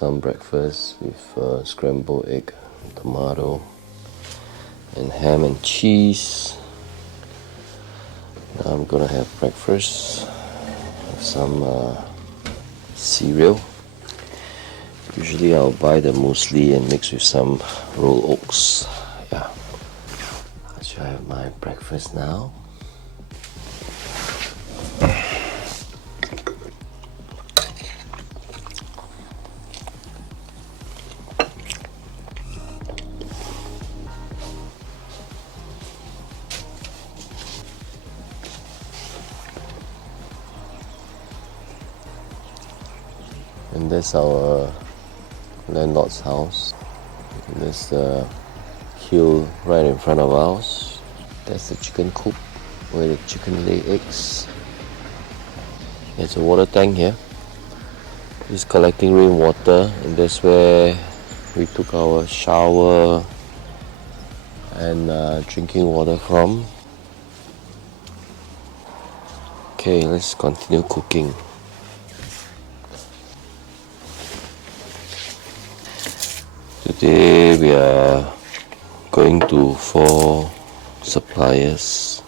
some breakfast with scrambled egg, tomato, and ham and cheese. Now I'm gonna have breakfast, some cereal. Usually I'll buy the muesli and mix with some rolled oats. Yeah. I should have my breakfast now. And that's our landlord's house. There's the hill right in front of ours. That's the chicken coop where the chicken lay eggs. There's a water tank here. It's collecting rainwater, and that's where we took our shower and drinking water from. Okay, let's continue cooking. Today we are going to 4 suppliers,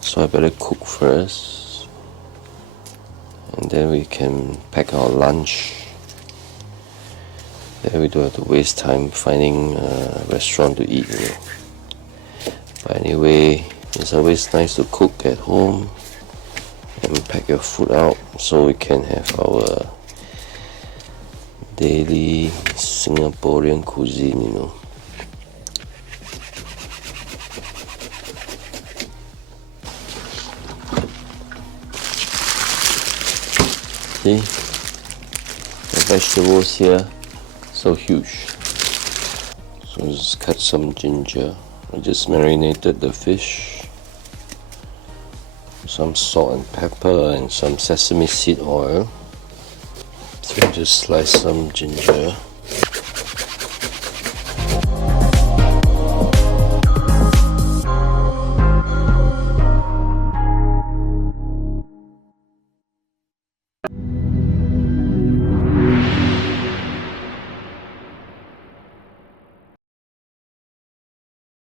so I better cook first and then we can pack our lunch. Then we don't have to waste time finding a restaurant to eat, But anyway, it's always nice to cook at home and pack your food out so we can have our daily Singaporean cuisine, See, the vegetables here, so huge. So just cut some ginger. I just marinated the fish, some salt and pepper and some sesame seed oil. So just slice some ginger.